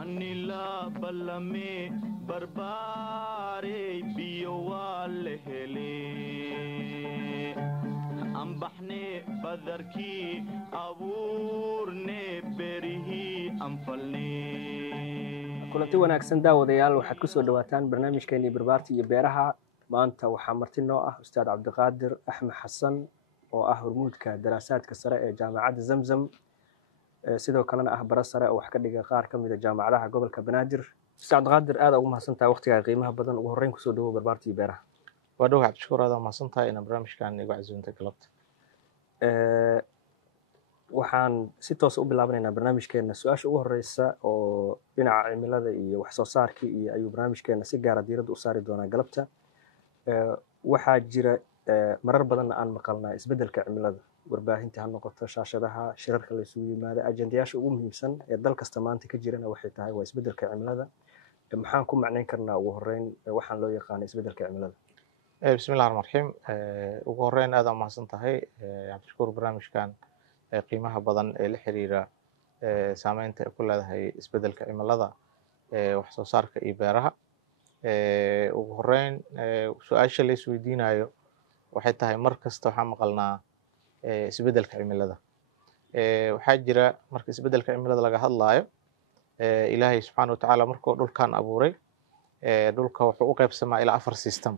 anila balame barbare biyo wale hele ambaxne badarki abuurne berihi anfalne kulanti wanaagsan daawadayaal waxaad ku soo dhawaataan barnaamijkeennii barbaarta iyo beeraha maanta waxaa marti noo ah ustaad cabdiqaadir axmed xasan oo ah hormuudka daraasaadka sare ee jaamacadda zamzam sidoo kalena ah bara sare oo wax ka dhiga qaar ka mid ah jaamacadaha gobolka banaadir ustaad cabdiqaadir aad ugu mahadsantahay waqtiga qiimaha badan ugu horreyn kusoo dhawow barbaarta iyo beeraha waa dhow cabdishakuur aad mahadsantahay in barnaamijkan igu casuuntay galabta waxaan si toos u bilaabanaynaa barnaamijkeena su-aasha ugu horeysa oo dhinaca cimilada iyo wax soo saarkii iyo ayuu barnaamijkeena si gaara diiradda u saari doonaa galabta waxaa jira marar badanna aan maqalnaa isbeddelka cimilada warbaahinta ha noqoto shaashadaha shirarka la isugu yimaada ajendayaasha ugu muhiimsan ee dal kasta maanta ka jirana waxay tahay waa isbeddelka cimilada maxaan ku macnayn karnaa ugu horreyn waxaan loo yaqaana isbeddelka cimilada bismillahi raxmaan raxiim ugu horreyn aad mahadsan tahay cabdishakuur barnaamijkan qiimaha badan ee la xiriira saameynta ay ku leedahay isbeddelka cimilada wax soo saarka iyo beeraha ugu horreyn su-aasha la isweydiinayo waxay tahay mar kasta waxaan maqalnaa isbeddelka cimilada waxaa jira marka isbeddelka cimilada laga hadlaayo ilaahay subxaana watacaala markuu dhulkan abuuray dhulka wuxuu u qaybsamaa ilaa 4 system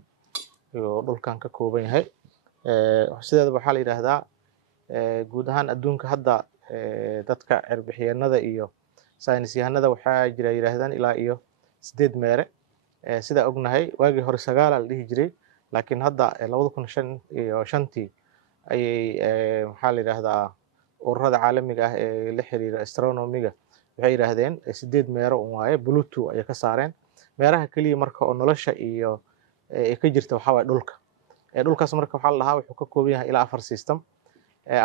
ayuu dhulkan ka kooban yahay sideedaba waxaa la yidhaahdaa guud ahaan adduunka hadda dadka cirbixiyanada iyo saynis yahanada waxaa jira yiraahdaan ilaa iyo 8 meere sida ognahay waagii hore 9 la dhihi jiray laakiin hadda 2005 ayay maxaa la yiraahdaa ururada caalamiga ah ee la xiriira astronomiga waxay yiraahdeen 8 meero waaye Pluto ay ka saareen meeraha kaliya marka oo nolosha iyo ay ka jirta waxa way dhulka dhulkaas marka waxa la dhahaa wuxuu ka kooban yahay ilaa 4 system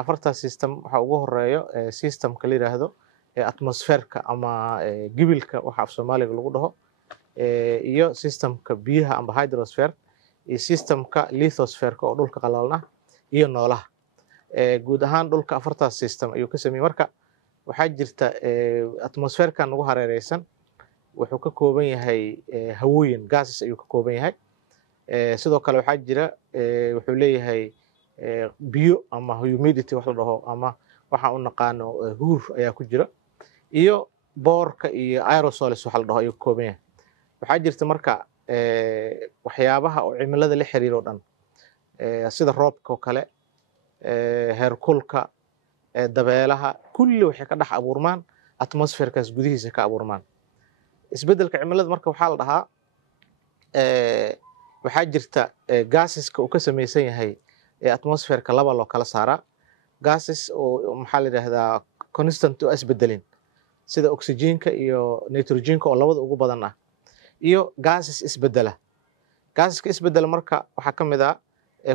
afarta system waxa ugu horeeyo systemka la yiraahdo atmosferka ama gibilka waxa af Soomaaliga lagu dhaho iyo systemka biyaha ama hydrosphere iyo systemka lithosferka oo dhulka qalalna iyo noolaha guud ahaan dhulka afarta system ayuu ka sameeyay marka waxa jirta atmosferkan ugu hareereysan wuxuu ka kooban yahay hawooyin gases ayuu ka kooban yahay sidoo kale waxa jira wuxuu leeyahay biyo ama humidity wax la dhaho ama waxa uu naqaano huur ayaa ku jira iyo boorka iyo aerosols wax la dhaho ayuu ka kooban yahay waxa jirta marka waxyaabaha oo cimilada la xiriiro dhan sida roobka oo kale heerkulka dabeelaha kulli waxay ka dhex abuurmaan atmosferkaas gudihiisa ka abuurmaan isbeddelka cimilada marka waxa la dhahaa waxaa jirta gaseska uu ka samaysan yahay atmosferka laba loo kala saaraa gases oo maxaa la yiraahdaa constant oo isbedelin sida oxygenka iyo nitrogenka oo labada ugu badan ah iyo gases isbedela gaseska isbedela marka waxa kamid ah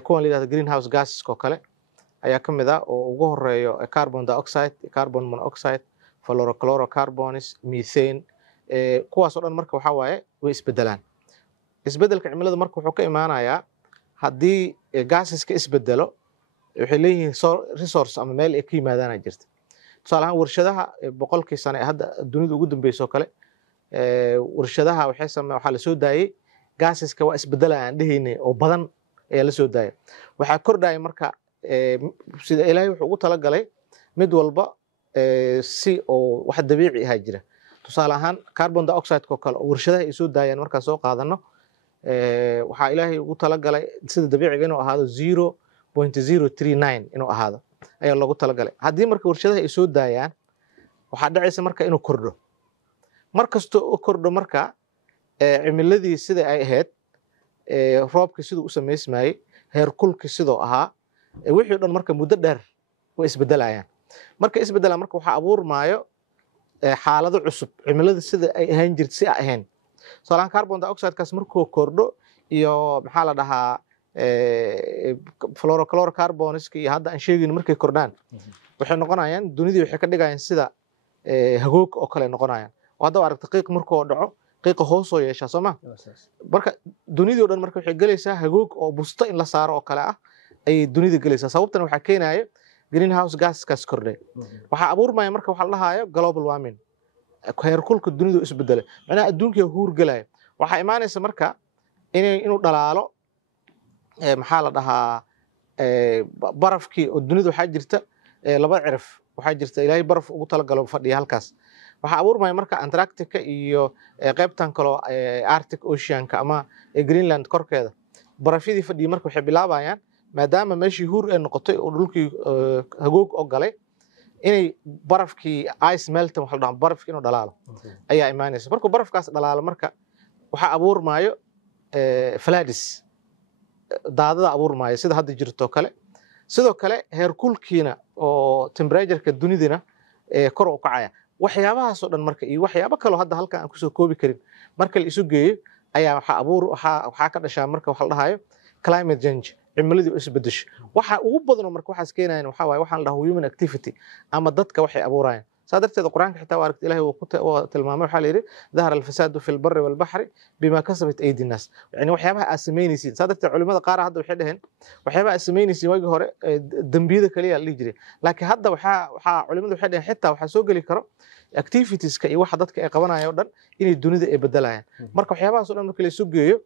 kuwan la yiraahdo greenhouse gases oo kale ayaa kamid ah oo ugu horeeyo carbon dioxide carbon monoxide fluorocarbons methane kuwaas oo dhan marka waxa waaye way isbedelaan isbeddelka cimilada marka wuxuu ka imaanayaa haddii gaseska isbedelo waxay leeyihiin resource ama meel ay ka yimaadaan jirta tusaale ahaan warshadaha boqolkii sano ee hadda dunida ugu dambeysay oo kale warshadaha waxa la soo daayay gaseska waa isbedelayaan dhahaynay oo badan ayaa la soo daayay waxaa kordhaya marka sida ilaahay wuxuu ugu talagalay mid walba si oo wax dabiici ah jira tusaale ahaan carbon dioxide oo kale warshadaha ay soo daayaan marka soo qaadano waxaa ilaahay ugu talagalay sida dabiiciga inuu ahaado 0.039 inuu ahaado ayaa loogu talagalay haddii marka warshadaha ay soo daayaan waxaa dhacaysa marka inuu kordho markasta oo kordho marka cimiladii sida ay ahayd roobka sidoo u sameysmayay heerkulka sidoo ahaa wixii dhan marka muddo dheer way isbedelayaan marka isbedelaan marka waxa abuurmaayo xaalado cusub cimilada sida ay ahaan jirtay si ahayn soolaan carbon dioxide kaas markuu kordho iyo maxaa la dhahaa fluorocarbons iyo hadda aan sheegin markay kordhaan waxay noqonayaan dunidii waxay ka dhigayaan sida hagoog oo kale noqonayaan oo hadda aragtay qiiq markuu dhaco qiiqa hoos oo yeeshaa soo ma marka dunidii oo dhan marka waxay gelaysaa hagoog oo busto in la saaro oo kale ah ayay dunida gelaysaa sababtana waxaa keenaya greenhouse gaskaas kordhay waxaa abuurmaya marka waxaa la dhahaayo global warming heerkulka dunidu isbedelay macnaha adduunka huur galaya waxaa imaanaysa marka inuu dhalaalo maxaa la dhahaa barafkii oo dunida waxaa jirta laba cirif waxaa jirta ilaahay baraf ugu talagalo fadhiya halkaas waxaa abuurmaya marka Antarctica iyo qaybtan kale Arctic Oceanka ama Greenland korkeeda barafyadii fadhiya marka waxay bilaabayaan maadaama meeshii huur ay noqotay oo dhulkii hagoog oo galay inay barafkii ice melting waxa la dhahaa barafkii inuu dhalaalo ayaa imaanaysa marka barafkaas dhalaalo marka waxa abuurmaayo fladis daadada abuurmaayo sida hadda jirto kale sidoo kale heerkulkiina oo temperature-ka dunidina kor u kacaya waxyaabahaas oo dhan marka iyo waxyaabo kale hadda halka aan ku soo koobi karin marka la isu geeyo ayaa waxa ka dhashaa marka waxa la dhahayo climate change cimiladu isbedesho waxa ugu badan marka waxaas keenayaan waxa waaye waxaan la dhahaa human activity ama dadka waxay abuurayaan sadarteeda quraanka xitaa waa aragtay ilaahay uu tilmaamay waxa la yiri dhahara al-fasadu fil barri wal bahri bima kasabat aydi nas yani waxyaabaha aad sameynaysiin sadarteeda culimada qaar hadda waxay dhaheen waxyaabaha aad sameynaysiin waagi hore dambiyada kaliya la jiray laakiin hadda waxa culimadu waxay dhaheen xitaa waxa soo gali karo activitieska iyo waxa dadka ay qabanayaan oo dhan inay dunida ay bedelayaan marka waxyaabahaas oo dhan marka la isu geeyo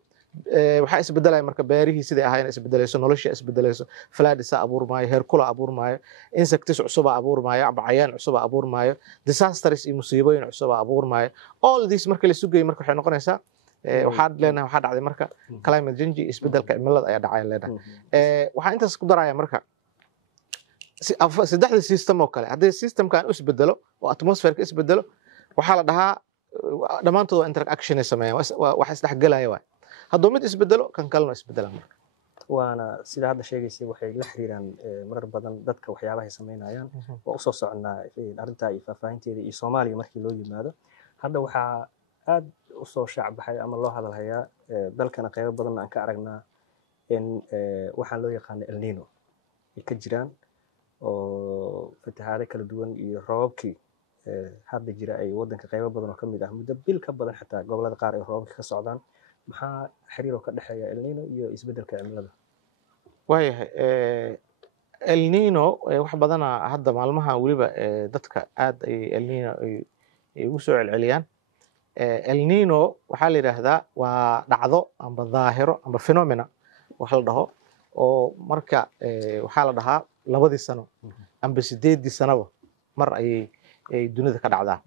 waxaa isbedelaya marka beerihii sidii ahaayeen isbedelayso nolosha isbedelayso falaadisa abuurmaayo heerkula abuurmaayo insects cusuba abuurmaayo cayayaan cusuba abuurmaayo disasters iyo musiibooyin cusuba abuurmaayo all this marka la sugeeyay marka waxay noqonaysaa waxaa dhacday marka climate change isbedelka cimilada ayaa dhacay leedahay waxaa intaas ku daraya marka saddexda system oo kale haddii systemkan u isbedelo oo atmosphere-ka isbedelo waxaa la dhahaa dhammaantood waa interaction ay sameeyaan wax isdhexgalaya waay hadduu mid isbedelo kan kalena isbedela marka waana sida hadda sheegaysay waxay la xiriiraan marar badan dadka waxyaabaha ay sameynayaan waa usoo soconaa arrintaa iyo faahfaahinteeda iyo Soomaaliya markii loo yimaado hadda waxaa aad usoo shaac baxay ama loo hadalhayaa dalkana qaybo badan aan ka aragnaa in waxaan loo yaqaan El Niño ay ka jiraan oo fatahaado kala duwan iyo roobabkii hadda jira ay wadanka qaybo badan oo ka mid ah muddo bil ka badan xitaa gobollada qaar ay roobabka ka socdaan maxaa xiriir oo ka dhaxeeya El Niño iyo isbedelka cimilada waayahay El Niño wax badan hadda maalmaha waliba dadka aad ay El Niño ay ugu soo celceliyaan El Niño waxaa la yiraahdaa waa dhacdo amba daahiro amba phenomena wax la dhaho oo marka waxaa la dhahaa labadii sano amba 8 sanaba mar ay dunida ka dhacdaa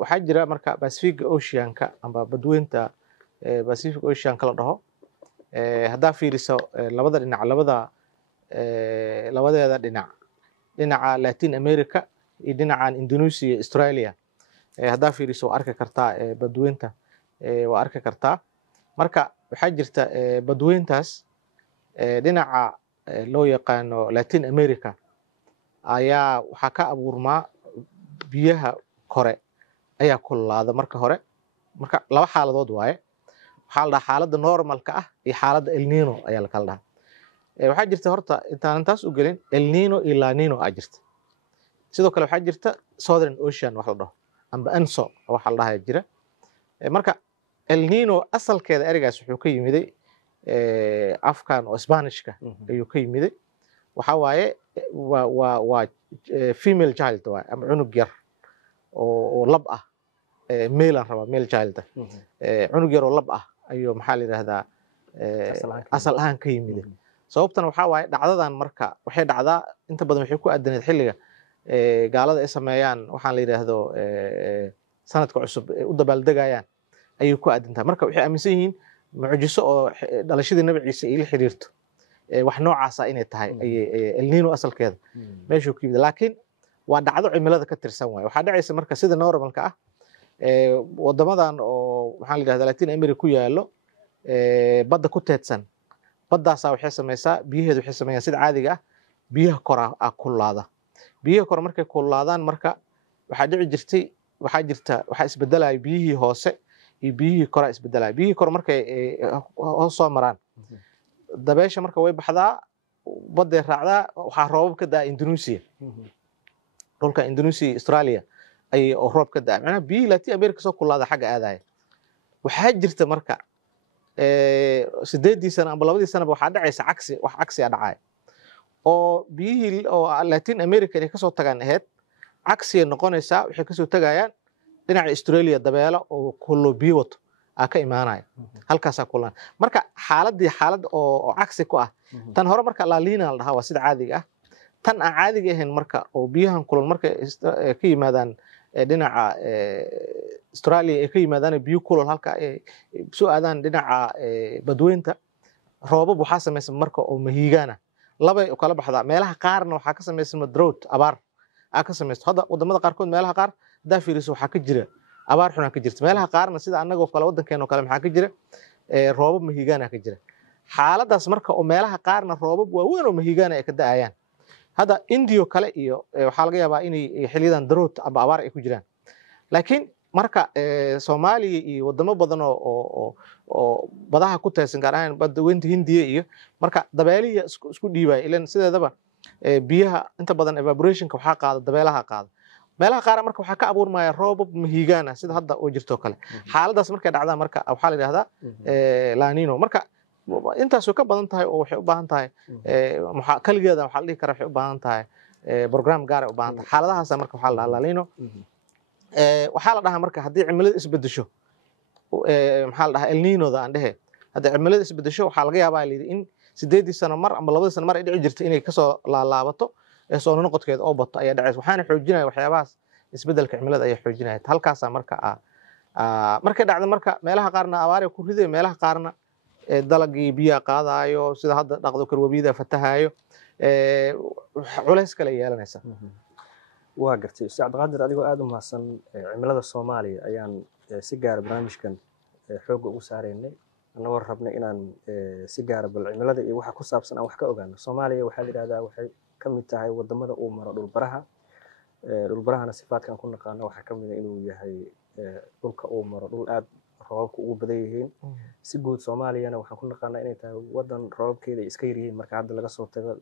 waxaa jira marka Pacific Oceanka amba badweynta Pacific Oceanka la dhaho haddaa fiiriso labadeeda dhinaca Latin America iyo dhinacan Indonesia Australia haddaa fiiriso waa arki kartaa badweynta waa arki kartaa marka waxaa jirta badweyntaas dhinaca loo yaqaano Latin America ayaa waxaa ka abuurmaa biyaha kore ayaa kululaada marka hore marka laba xaaladood waaye waxaa la dhahaa xaaladda normalka ah iyo xaaladda El Niño ayaa la kala dhahaa waxaa jirta horta intaan taas u gelin El Niño iyo La Niño aa jirta sidoo kale waxaa jirta Southern Ocean wax la dhaho amba ENSO waxa la dhahaa jira marka El Niño asalkeeda ereygaas wuxuu ka yimiday afkan oo Isbaanishka ayuu ka yimiday waxa waaye waa female child waaye ama cunug yar oo lab ah male aan rabaa male child cunug yar oo lab ah ayuu maxaa la yiraahdaa asal ahaan ka yimid sababtana waxa waaye dhacdadan marka waxay dhacdaa inta badan waxay ku aadaneed xilliga gaalada ay sameeyaan waxaan la yiraahdo sanadka cusub u dabaaldegayaan ayay ku aadantaa marka waxay aaminsan yihiin mucjiso oo dhalashadii nabi ciise ay la xiriirto wax noocaas ah inay tahay El Niño asalkeeda meeshuu ku yimid laakiin waa dhacdo cimilada ka tirsan waay waxaa dhacaysa marka sida normalka ah wadamadan oo waxaan la yiraahdaa Latin America ku yaalo badda ku teedsan baddaas waxay samaysaa biyaheedu waxay sameeyaan sida caadiga ah biyaha kor ah kululaada biyaha kor markay kululaadaan marka waxaa isbedelaya biyihii hoose iyo biyihii kor isbedelaya biyihii kor markay hoos soo maraan dabeesha marka way baxdaa badday raacdaa waxaa roobab ka daa Indonesia dhulka Indonesia Australia ay oo roob ka da'a macnaha biyihii Latin America soo kulaada xagga aadaya waxaa jirta marka 8 sano ama 2 sanaba waxaa dhacaysa wax cagsi dhacay oo biyihii oo Latin America ay ka soo tagaan ahayd cagsi noqonaysa waxay ka soo tagayaan dhinaca Australia dabeelo oo kullo biyo wato ka imaanaya halkaas kulan marka xaalad oo cagsi ku ah tan hore marka La Nina la dhahaa waa sida caadiga ah tan aan caadiga ahayn marka oo biyahan kulul marka ka yimaadaan dhinaca Australia ay ka yimaadaan biyo kulul halka ay soo aadaan dhinaca badweynta roobab waxaa samaysan marka oo mahiigana laba oo kala baxda meelaha qaarna waxaa ka samaysan drought abaar ka samaysan hadda wadamada qaarkood meelaha qaar daa fiiriso waxaa ka jira abaar xuna ka jirta meelaha qaarna sida anagoo kale wadankeena kale maxaa ka jira roobab mahiigana ka jira xaaladaas marka oo meelaha qaarna roobab waaweyn oo mahiigana ay ka da'ayaan hadda India kale iyo waxa laga yaabaa inay xiliyadan drought ama abaar ay ku jiraan laakiin marka Soomaaliya iyo wadamo badan oo badaha ku taysan gaar ahaan badweynta Hindiya iyo marka dabeeliya isku dhiibay ilaan sideedaba biyaha inta badan evaporationka waxa qaada dabeelaha qaada meelaha qaar marka waxa ka abuurmaya roobab mahiigana sida hadda oo jirto kale xaaladaas markay dhacdaa marka waxa la yiraahdaa La Nina marka intaas oo ka badan tahay oo waxay u baahan tahay kaligeeda waxa la dhihi karaa waxay u baahan tahay program gaar ah u baahan tahay xaaladahaas marka waxa la La Nina waxa la dhahaa marka haddii cimilada isbedesho maxaa la dhahaa El Nino da aan dhahe haddii cimilada isbedesho waxa laga yaabaa in 8 sano mar ama 2 sano mar ay dhici jirto inay ka soo laalaabato soo noqodkeeda oo bato ayaa dhacaysa waxaana xoojinaya waxyaabahaas isbedelka cimilada ayaa xoojinaya halkaas marka marka dhacdo marka meelaha qaarna abaar ay ku riday meelaha qaarna dalagii biyo qaadayo sida hadda dhaqdo karwabiyada fatahayo culays kale yeelanaysa waa gartay Ustaad Qaadir adigoo aad u mahadsan cimilada Soomaaliya ayaan si gaar ah barnaamijkan xoog ugu saareynay anagoo rabnay inaan si gaar ah bal cimilada iyo waxa ku saabsan aan wax ka ogaano Soomaaliya waxa la yiraahdaa waxay kamid tahay wadamada uu maro dhulbarahana sifaadkan ku naqaano waxa kamid ah inuu yahay dhulka uu maro dhul aad roobabku ugu badan yihiin si guud Soomaaliyana waxaan ku naqaanaa inay tahay wadan roobabkeeda iska yar yihiin marka hadda laga soo tago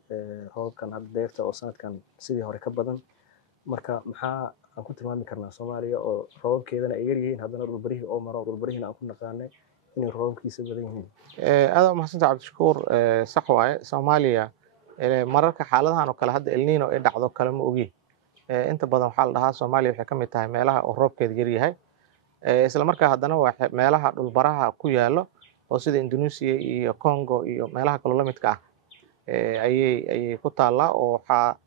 roobabkan hadda deerta oo sanadkan sidii hore ka badan marka maxaa aan ku tilmaami karnaa Soomaaliya oo roobabkeedana ay yar yihiin haddana dhulbarihii oo maro dhulbarihina aan ku naqaanay inay roobabkiisa badan yihiin aad u mahadsantahay Cabdishakuur sax waaye Soomaaliya mararka xaaladahan oo kale hadda El Nino ay dhacdo kale ma ogi inta badan waxa la dhahaa Soomaaliya waxay kamid tahay meelaha oo roobkeeda yar yahay isla markaa haddana waa meelaha dhulbaraha ku yaalo oo sida Indonesia iyo Congo iyo meelaha kale la midka ah ayay ku taala oo waxa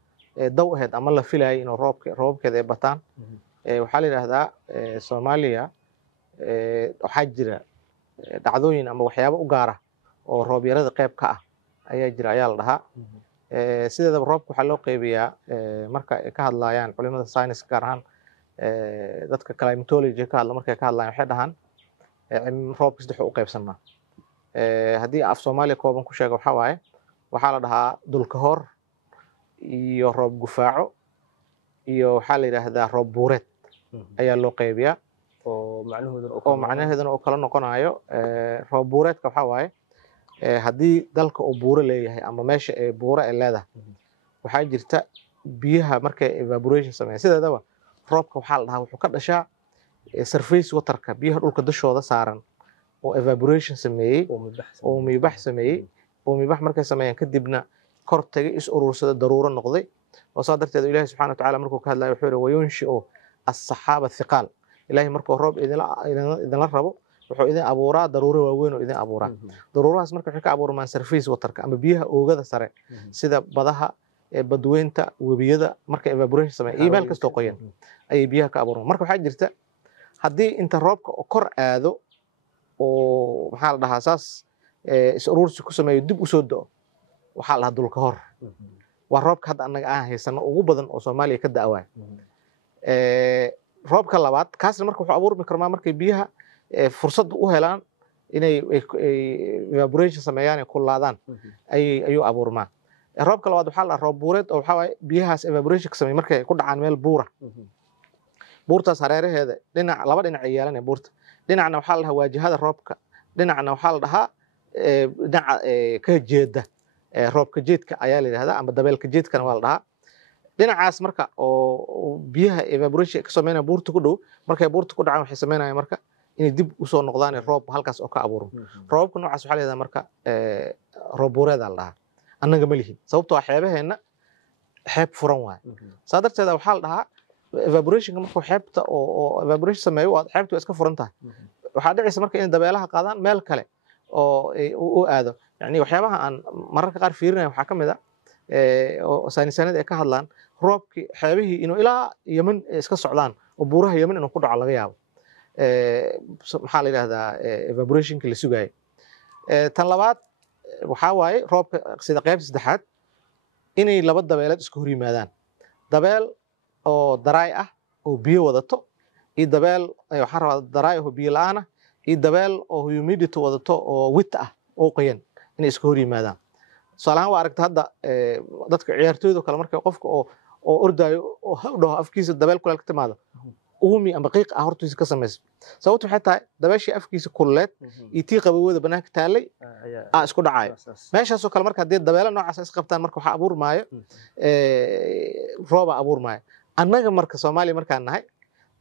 daw ahayd ama la filayay inuu roobkeeda ay bataan waxa la yiraahdaa Soomaaliya waxa jira dhacdooyin ama waxyaabo u gaar ah oo roob yarada qayb ka ah ayaa jira ayaa la dhahaa sideedaba roobka waxa loo qaybiyaa marka ay ka hadlayaan culimada science gaar ahaan dadka climatology ka hadla markay ka hadlayaan waxay dhahaan roobka saddex u qaybsanaa haddii af Soomaaliya kooban ku sheego waxa waaye waxaa la dhahaa dulka hor iyo roob gufaaco iyo waxa la yiraahdaa roob buureed ayaa loo qaybiyaa oo macnaheeduna oo kala noqonayo roob buureedka waxa waaye haddii dalka uu buuro leeyahay ama meesha ay buuro ay leedahay waxaa jirta biyaha markay evaporation sameeyaan sideedaba roobka waxaa la dhahaa wuxuu ka dhashaa surface waterka biyaha dhulka dashooda saaran oo evaporation sameeyay oo miibax sameeyay oo miibax markay sameeyaan kadibna kor tagay is urursada daruuro noqday oo saa darteed Ilaahay subxaanahu wa ta'aala markuu ka hadlayo wuxuu yiri wayunshi'u as-saxaaba thiqal Ilaahay markuu roob idin rabo wuxuu idin abuuraa daruuro waaweyn oo idin abuuraa daruurahaas marka waxay ka abuurmaan surface waterka ama biyaha oogada sare sida badaha badweynta webiyada marka evaporation sameeyay meel kasto qoyan ay biyaha ka abuurmaan marka waxa jirta haddii inta roobka kor aado oo waxa la dhahaa saas is urursi ku sameeyo dib u soo da'o waxa la dulka hor waa roobka hadda anaga aan haysano ugu badan oo Soomaaliya ka da'away roobka labaad kaasna marka wuxuu abuurmi karmaa markay biyaha fursad u helaan inay evaporation sameeyaan ay kulaadaan ayuu abuurmaa roobka labaad waxa la roob buureed oo waxa waaye biyahaas evaporation ka sameeyay markay ku dhacaan meel buura buurtaas hareeraheeda laba dhinac ay yeelanayaan buurta dhinacna waxa la dhahaa waajihada roobka dhinacna waxa la dhahaa dhinaca ka jeeda roobka jeedka ayaa la yiraahdaa ama dabeelka jeedkana waa la dhahaa dhinacaas marka oo biyaha evaporation ka sameynaya buurta ku dhow markay buurta ku dhacaan waxay sameynayaan marka inay dib u soo noqdaan roob halkaas oo ka abuuro roobka noocaas waxaa leedahay marka roob buureed la dhahaa annaga ma lihin sababtoo ah xeebaheena xeeb furan waay saa darteed waxaa la dhahaa evaporationka markuu xeebta oo evaporation sameeyo xeebtu iska furan tahay waxaa dhicaysa marka in dabeelaha qaadaan meel kale oo u aado yani waxyaabaha aan mararka qaar fiirinaya waxaa ka mid ah oo saynisaanada ay ka hadlaan roobkii xeebihii inuu ilaa yemen iska socdaan oo buuraha yemen inuu ku dhaco laga yaabo maxaa la yidhahdaa evaporationka la sugayo tan labaad waxaa waaye roobka sida qaybta saddexaad inay laba dabeeleed isku hor yimaadaan dabeel oo daraay ah oo biyo wadato iyo dabeel waxaa rabaa daraay oo biyo la-aan ah iyo dabeel oo humidity wadato oo wit ah oo qoyan inay isku hor yimaadaan tusaale ahaan waa aragta hadda dadka ciyaartooyda kale marka qofka oo ordaayo oo dhaho afkiisa dabeel kuleel ka timaado uumi ama qiiq ah hortiisa ka samaysa sababtu waxay tahay dabeeshii afkiisa kululeed iyo tii qabowada banaanka taallay isku dhacayo meeshaasoo kale marka haddii dabeelo noocaas is qabtaan marka waxaa abuur maayo rooba abuur maayo annaga marka soomaaliya markaan nahay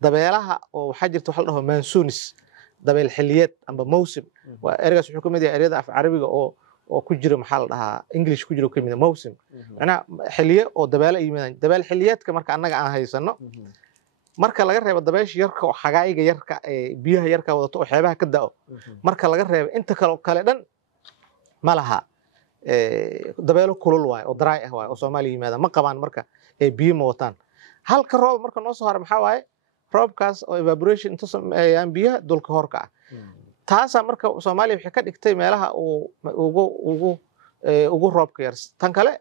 dabeelaha oo waxaa jirta waxa la dhaho mansunis dabeel xiliyeed amba mawsim waa ereygaas wuxuu ka mid yahay ereyada af carabiga oo ku jira maxaa la dhahaa english ku jira ka mid ah mawsim macnaha xiliye oo dabeelo ay yimaadaan dabeel xiliyeedka marka annaga aan haysano marka laga reebo dabeesha yarka oo xagaayiga yarka ee biyaha yarka wadato oo xeebaha ka da'o marka laga reebo inta kale dhan ma laha dabeelo kulul waay oo dry ah waay oo Soomaaliya yimaada ma qabaan marka biyo ma wataan halka roob marka noo soo haray maxaa waaye roobkaas oo evaporation inta sameeyaan biyaha dulka horka ah taasa marka Soomaaliya waxay ka dhigtay meelaha ugu roobka yar tan kale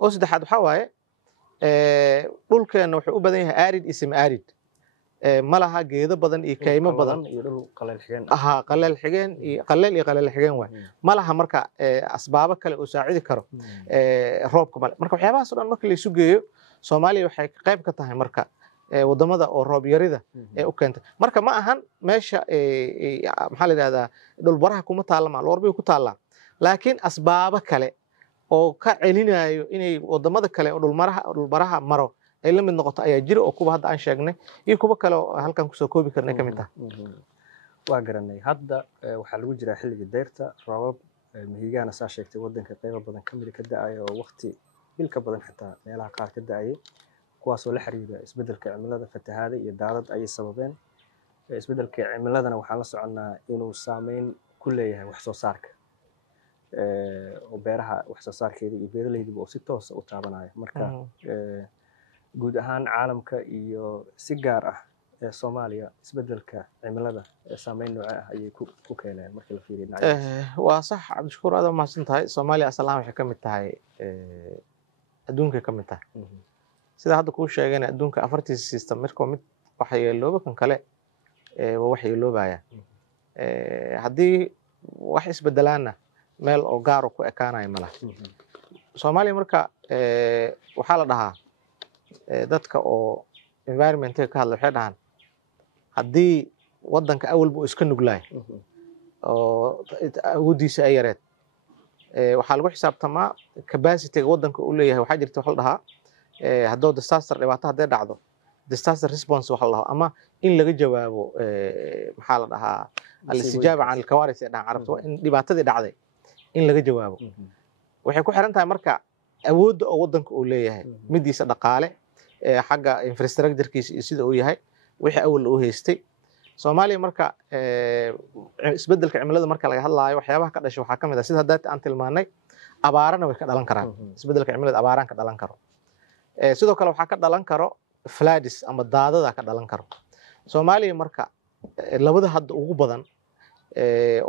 oo saddexaad waxaa waaye dhulkeena wuxuu u badan yahay arid iyo semi arid ma laha geedo badan iyo kaymo badan iyo dhul qaleel xigeen qaleel xigeen iyo qaleel xigeen waay ma laha marka asbaabo kale oo saacidi karo roobka male marka waxyaabahaas oo dhan marka la isu geeyo Soomaaliya waxay qayb ka tahay marka wadamada oo roob yarida ee u keentay marka ma ahan meesha maxaa la yiraahdaa dhul baraha kuma taalama loorbi ku taala laakiin asbaabo kale oo ka celinayo inay wadamada kale oo dhul baraha maro ay la mid noqoto ayaa jira oo kuba hadda aan sheegnay iyo kuba kale oo halkan ku soo koobi karnay kamid ah waa garanay hadda waxaa lagu jiraa xilliga deyrta roobab mihigaana saa sheegtay wadanka qaybo badan kamid ka da'ay oo waqti bil ka badan xitaa meelaha qaar ka da'ay kuwaasoo la xiriira isbedelka cimilada fatahaada iyo daadad ay sababeen isbedelka cimiladana waxaan la soconaa inuu saameyn ku leeyahay wax soo saarka oo beeraha wax soo saarkeeda iyo beeralaydiba oo si toos ah u taabanayo marka guud ahaan caalamka iyo si gaar ah Soomaaliya isbedelka cimilada saameyn nooca ah ayay ku keeneen marka la fiiriyo waa sax Cabdishakuur aad ma san tahay Soomaaliya asalaam waxay kamid tahay adduunka kamid tahay sida hadda ku sheegayna adduunka afartii system markoo mid waxa yeelooba kan kale wax yeeloobaya haddii wax isbedelaana meel oo gaar ku ekaanay malaha Soomaaliya marka waxaa la dhahaa dadka oo environment ka hadla waxay dhahaan haddii wadanka awalba uu iska nuglaay oo awoodiisa ay yareed waxaa lagu xisaabtamaa capacity-ga wadanka uu leeyahay waxaa jirta wax la dhahaa haddoo disaster dhibaato hadday dhacdo disaster response waxa la dhahaa ama in laga jawaabo maxaa la dhahaa al-istijaaba can al-kawaaris ee dhahan carabta in dhibaatadii dhacday in laga jawaabo waxay ku xiran tahay marka awoodda oo wadanka uu leeyahay midiisa dhaqaale xagga infrastructure-kiisa iyo sida uu yahay wixii awal uu haystay Soomaaliya marka isbedelka cimilada marka laga hadlaayo waxyaabaha ka dhashay waxaa kamid ah sida hadda aan tilmaanay abaarana way ka dhalan karaan isbedelka cimilada abaaraan ka dhalan karo sidoo kale waxaa ka dhalan karo floods ama daadada ka dhalan karo Soomaaliya marka labada hadda ugu badan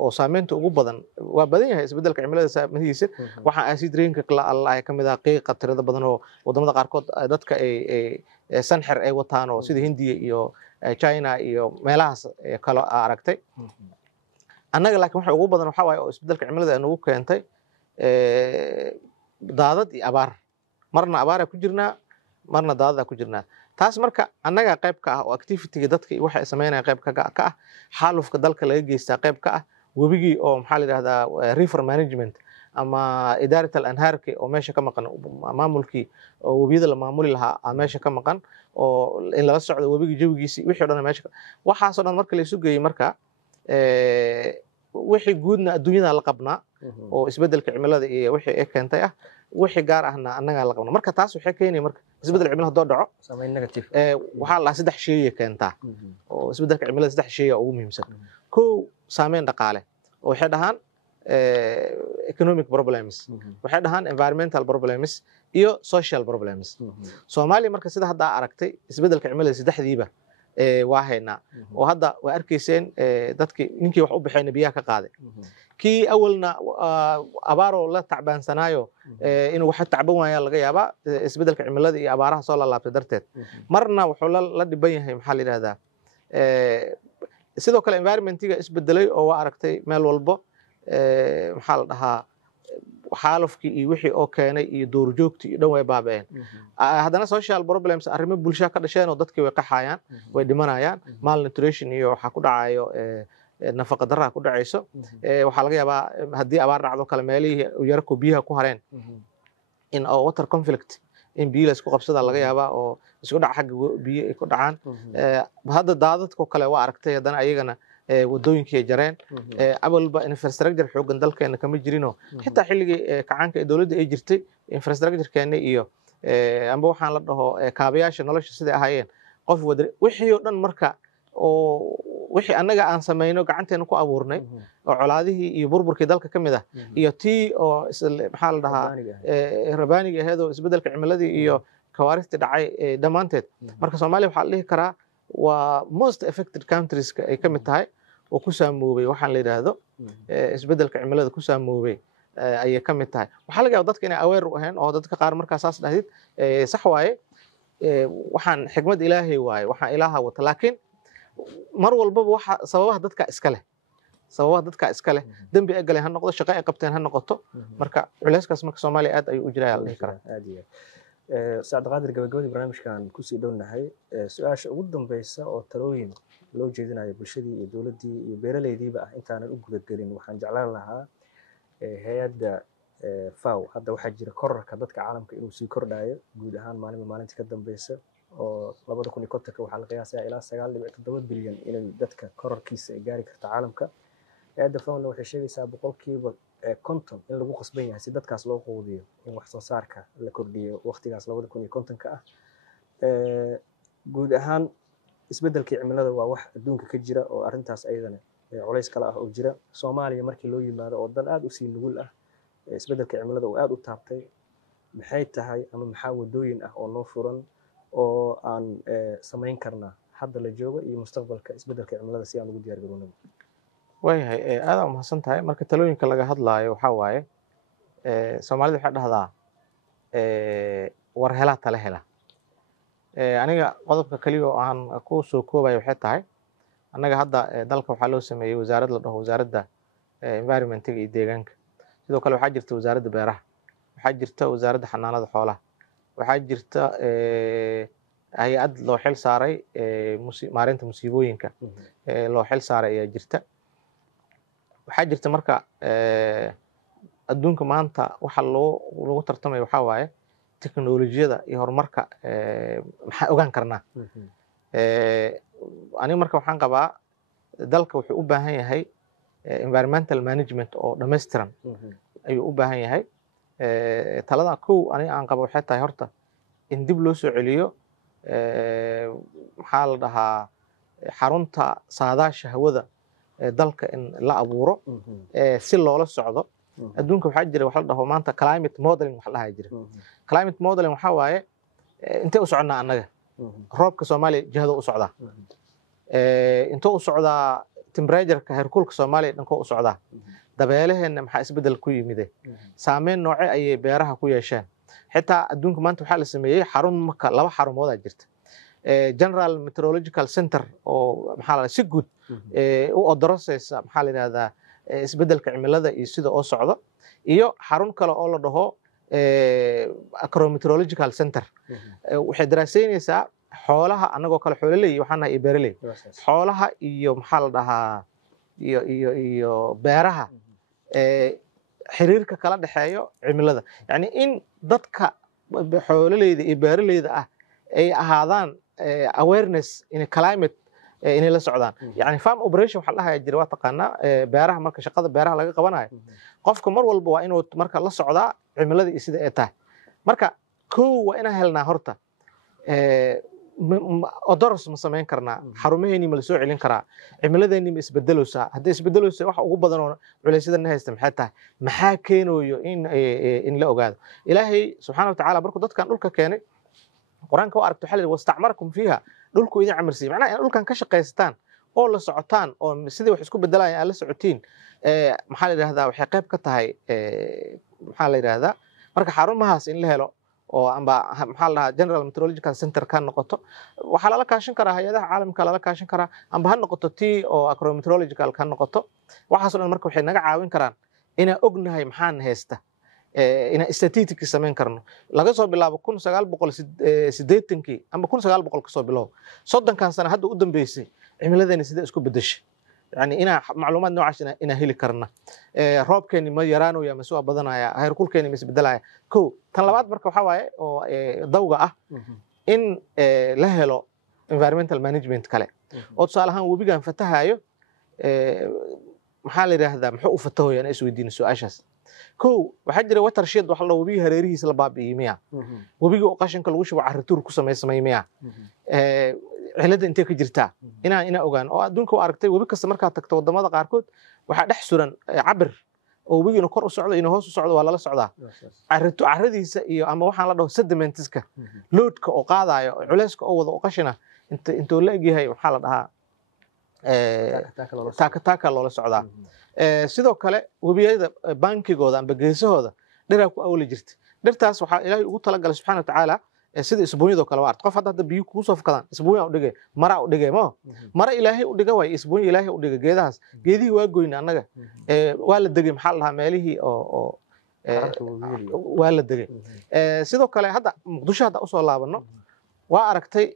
oo saameynta ugu badan waa badan yahay isbedelka cimilada saameysa waxa acid rain-ka Allah ay kamid ah qiiqa tirada badan oo wadamada qaar kood dadka ay sanxir ay wataan oo sida Hindiya iyo China iyo meelahaas kala aragtay annaga laakiin waxa ugu badan waxa waaye oo isbedelka cimilada ay nagu keentay daadad iyo abaar marna abaar ku jirnaa marna daadad ku jirnaa taas marka annaga qayb ka ah oo activity-ga dadka waxa ay sameynayaan qayb ka ah xaalufka dalka laga geystaa qayb ka ah webigii oo maxaa la yiraahdaa river management ama idaaratal anhaarki oo meesha ka maqan maamulkii oo webiyada la maamuli lahaa meesha ka maqan oo in lala socdo webiga jawigiisii wixii oo dhan meesha waxaasoo dhan marka la isu geeyey marka wixii guudna adduunyada la qabnaa oo isbeddelka cimilada iyo wixii ay keentay wixii gaar ahna annaga la qabnaa marka taas waxay keenay marka isbeddel cimilada haddoo dhaco saameyn negative waxaa la saddex shay ay keentaa oo isbeddelka cimilada saddex shay ugu muhiimsan kow saameyn dhaqaale oo waxay dhahaan economic problems waxay dhahaan environmental problems iyo social problems Soomaaliya marka sida hadda aragtay isbeddelka cimilada saddexdiiba waa haynaa oo hadda waa arkayseen dadkii ninkii wax u bixeen biyaha ka qaaday kii awalna abaaro la tacbaansanaayo inuu wax tacban waaya laga yaabaa isbeddelka cimilada iyo abaaraha soo la laabtay darteed marna wuxuu la dhiban yahay maxaa la yiraahdaa sidoo kale environmentiga isbedelay oo waa aragtay meel walbo maxaa la dhahaa xaalufkii iyo wixii oo keenay iyo duurjoogtii iyo dhan way baaba'een haddana social problems arrimo bulshada ka dhasheen oo dadkii way qaxayaan way dhimanayaan malnutrition iyo waxa ku dhacayo nafaqa darra ku dhacayso waxa laga yaabaa haddii abaar dhacdo kale meelihii yarku biyaha ku hareen in water conflict in biyo la isku qabsada laga yaabaa oo isku dhac xagga biyo ay ku dhacaan hadda daadadka kale waa aragtay haddana ayagana wadooyinkii jareen awalba infrastructure xoogan dalkeena kama jirino xitaa xilligii kacaanka ee dawladda ay jirtay infrastructure-keena iyo amba waxaan la dhaho kaabayaasha nolosha siday ahaayeen qof wada wixii oo dhan marka oo wixii annaga aan samayno gacanteena ku abuurnay oo colaadihii iyo burburkii dalka ka mid ah iyo tii oo maxaa la dhahaa rabaaniga ahayd oo isbeddelka cimiladii iyo kawaarista dhacay dhammaanteed marka Soomaaliya waxaa la dhihi karaa waa most affected countries-ka ay ka mid tahay oo ku saamoobay waxaan la yiraahdo isbeddelka cimilada ku saamoobay ayay ka mid tahay waxaa laga yaabaa dadka inay aware u ahayn oo dadka qaar markaa saas dhahdid sax waaye waxaan xigmad ilaahay waaye waxaan ilaaha wata laakiin mar walbaba waxa sababaha dadka iska leh dambi ay galeen ha noqdo shaqo ay qabteen ha noqoto marka culayskaas marka Soomaaliya aad ayuu u jiraa la dhihi karaa aad iyo Saad Qaadir gabagabadii barnaamijkan kusii dhownahay su-aasha ugu dambeysa oo talooyin loo jeedinayo bulshadii iyo dowladdii iyo beeraleydiiba intaanan u gudagelin waxaan jeclaan lahaa hay-adda FAO hadda waxaa jira korarka dadka caalamka inuu sii kordhayo guud ahaan maalintii ka dambeysa oo 2050 waxaa la qiyaasayaa ilaa 9.7 bilyan inay dadka korarkiisa ay gaari karta caalamka hay-adda FAO waxay sheegaysaa boqolkiiba 50 in lagu qasban yahay si dadkaas loo quudiyo in wax soo saarka la kordhiyo waqtigaas 2050 guud ahaan isbeddelkii cimilada waa wax adduunka ka jira oo arrintaas ayadana culays kala oo jira Soomaaliya markii loo yimaado oo dal aad u sii nugul isbeddelka cimilada oo aad u taabtay maxay tahay ama maxaa wadooyin oo noo furan oo aan samayn karnaa hadda la joogo iyo mustaqbalka isbeddelka cimilada si aan ugu diyaar garowno waayahay aad u mahadsan tahay marka talooyinka laga hadlaayo waxaa waaye Soomaalida waxay dhahdaa war helaa tala hela aniga qodobka kaliya oo aan ku soo koobayo waxay tahay annaga hadda dalka waxaa loo sameeyey wasaarad la dhaho wasaaradda environment-ga iyo deegaanka sidoo kale waxaa jirta wasaaradda beeraha waxaa jirta wasaaradda xanaanada xoolaha waxaa jirta hay-ad loo xil saaray maareynta musiibooyinka loo xil saaray ayaa jirta waxaa jirta marka adduunka maanta waxa lagu tartamay waxaa waaye teknolojiyada iyo horumarka maxaa ogaan karnaa aniga marka waxaan qabaa dalka wuxuu u baahan yahay environmental management oo dhammaystiran ayuu u baahan yahay talada kow aniga aan qabo waxay tahay horta in dib loo soo celiyo maxaa la dhahaa xarunta saadaasha hawada dalka in la abuuro si loola socdo adduunka waxaa jira wax la dhaho maanta climate modeling wax la dhahaa jira climate modeling waxaa waaye intee u soconnaa annaga roobka Soomaaliya jihada u socdaa intee u socdaa temperature-ka heerkulka Soomaaliya dhankoo u socdaa dabeelaheena maxaa isbeddel ku yimide saameyn nooce ayay beeraha ku yeesheen xitaa adduunka maanta waxaa la sameeyey laba xarumoodaa jirta General Meteorological Center oo maxaa la si guud u odorosaysa maxaa la yiraahdaa isbeddelka cimilada iyo sida oo socdo iyo xarun kale oo la dhaho Agrometeorological Center waxay daraasaynaysaa xoolaha anagoo kale xoololey waxaan nahay beeraley xoolaha iyo maxaa la dhahaa iyo beeraha xiriirka kala dhexeeyo cimilada yani in dadka xoololeyda iyo beeraleyda ah ay ahaadaan awareness in climate inay la socdaan yani farm operation waxa la dhahayaa jira waa taqaanaa beeraha marka shaqada beeraha laga qabanayo qofka mar walba waa inuu marka la socdaa cimilada iyo sida ay tahay marka kow waa inaan helnaa horta odoros ma samayn karnaa xarumaheennii ma la soo celin karaa cimiladeennii ma isbedeleysaa haddii isbedeleysa waxa ugu badan oo culaysyadana haysta maxay tahay maxaa keenayo in la ogaado ilaahay subxaana watacaala markuu dadkan dhulka keenay qur-aanka waa aragto xalil wastacmarakum fiiha dhulku idin camirsiiy macnaha in dhulkan ka shaqaystaan oo la socotaan oo sidii wax isku bedelayaan aad la socotiin maxaa la yidhahdaa waxay qayb ka tahay maxaa la yidhahdaa marka xarumahaas in la helo oo amba maxaa la dhahaa general meteorological center ka noqoto waxaa lala kaashan karaa hay-adaha caalamka lala kaashan karaa amba ha noqoto tii oo acrometeorological ka noqoto waxaasoo dhan marka waxay naga caawin karaan inaan ognahay maxaan haysta inaan statistics samayn karno laga soo bilaabo 1980kii amba 1900 kasoo bilow 30kan sano hadda u dambeysay cimiladeena sida isku bedeshay yani inaa macluumaad noocaas inaan heli karna roobkeeni ma yaraanaya ma soo badanaya heerkulkeeni ma isbedelaya ko tan labaad marka waxa waaye oo dawga ah in la helo environmental management kale oo tusaale ahaan webigan fatahayo maxaa la yiraahdaa muxuu u fatahoyaa in isweydiino su'aashaas ko waxaa jira watershed waxa la webiga hareerihiisa la baabi'iyay miya webiga oo qashinka lagu shubo carrituur ku sameeyay miya cilada intee ka jirtaa inaa ogaan oo adduunka u aragtay webi kasta markaad tagto wadamada qaarkood waxaa dhex suran cabir oo webigiina kor u socdo inuu hoos u socdo waa lala socdaa carradiisa iyo ama waxaan la dhaho sedimentiska loadka oo qaadayo culayska oo wada oo qashina intuu la egyahay waxaa la dhahaa taaka loola socdaa sidoo kale webiyada bankigooda amba geesahooda dhiraa ku awli jirta dhirtaas waxaa ilaahay ugu talagalay subxaana watacaala sida isbuunyadoo kale waa arta qof hadda biyo kugu soo fakadaan isbuunya u dhigay mara u dhigay mara ilaahay u dhiga waay isbuunya ilaahay u dhiga geedahaas geedihii waa goyna annaga waa la degay maxaa la dhahaa meelihii oo waa la degay sidoo kale hadda muqdisho hadda usoo laabano waa aragtay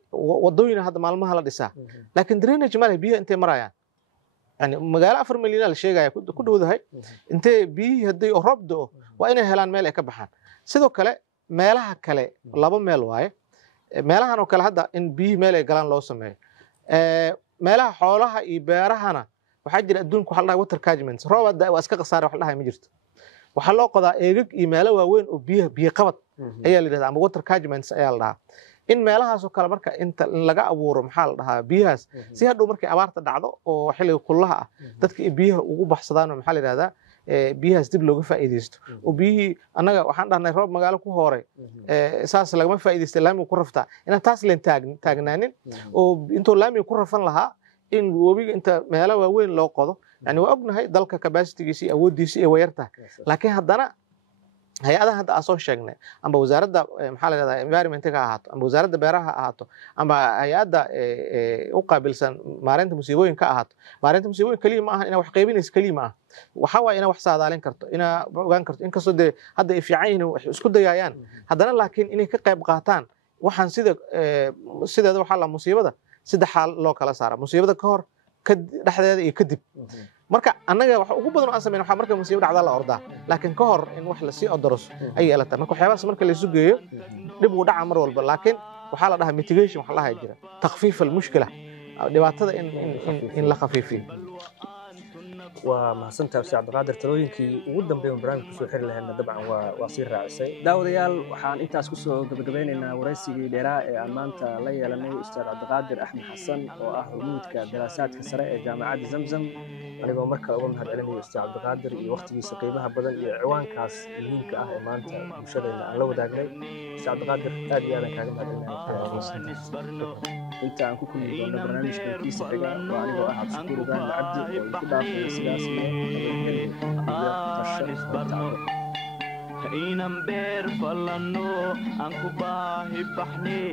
wadooyin hadda maalmaha la dhisaa laakiin drainage ma leh biyaha intay marayaan yani magaalo 4 milyan la sheegaya ku dhowdahay intee biyihii haddii roob da'o waa inay helaan meel ay ka baxaan sidoo kale meelaha kale laba meel waaye meelahan oo kale hadda in biyihii meel ay galaan loo sameeyo meelaha xoolaha iyo beerahana waxaa jira adduunka waxa la dhahaa water catchments roob hadda waa iska khasaare wax la dhahay ma jirto waxaa loo qodaa eegag iyo meelo waaweyn oo biyo qabad ayaa la yidhahdaa ama water catchments ayaa la dhahaa in meelahaasoo kale marka inta laga abuuro maxaa la dhahaa biyahaas si hadhow markay abaarta dhacdo oo xilliga kullaha ah dadka biyaha ugu baxsadaan oo maxaa la yidhahdaa biyahaas dib looga faa'iideysto oo biyihii annaga waxaan dhahnay roob magaalo ku hooray saas lagama faa'iideystay laamiga ku raftaa inaan taas leen taagnaanin oo intuu laamiga ku rafan lahaa in webiga inta meelo waaweyn loo qodo yani waa ognahay dalka capacitigiisa iyo awooddiisa iyo wayartahay laakiin haddana hay-adaha hadda aan soo sheegnay amba wasaaradda maxaa la yidhahdaa environmentka ha ahaato amba wasaaradda beeraha ha ahaato amba hay-adda u qaabilsan maareynta musiibooyinka ha ahaato maareynta musiibooyin keliya ma aha inaa wax qaybinaysa keliya ma aha waxaa waaye inaa wax saadaalin karto inaa ogaan karto inkastoo dee hadda ay fiican yihiin wax isku dayayaan haddana laakiin inay ka qayb qaataan waxaan sideeda waxaa la musiibada saddex xaal loo kala saara musiibada ka hor dhexdeeda iyo kadib marka annaga waxa ugu badan oo aan sameyn waxa marka musiibo dhacda la ordaa laakiin ka hor in wax la sii odoroso ay yeelataa marka waxyaabahaas marka la isu geeyo dhib uu dhaca mar walba laakiin waxaa la dhahaa mitigation waxa la hayaa jira takhfiif almushkila dhibaatada in la khafiifiyo waa mahadsantahay Ustaad Cabdiqaadir talooyinkii ugu dambeeyay barnaamijka kusoo xiri lahayn dabcan waa sii raacisay daawadayaal waxaan intaas kusoo gabagabeynaynaa waraysigii dheeraa ee aan maanta la yeelanay Ustaad Cabdiqaadir Axmed Xasan oo ah hormuudka daraasaadka sare ee jaamacadda Zamzam anigoo markale uga mahadcelinayo Ustaad Cabdiqaadir iyo waqtigiisa qiimaha badan iyo ciwaankaas muhiimka ah ee maanta bulshadeena aan la wadaagnay Ustaad Cabdiqaadir aad iyo aad kaaga mahadcelinayo inta aan ku kulmi doono barnaamijka kiisa xiga waa anigoo ah Cabdishakuur Ibraahim Cabdi oo ku dhaafay sidaas inan beer falano aan ku baahi baxnay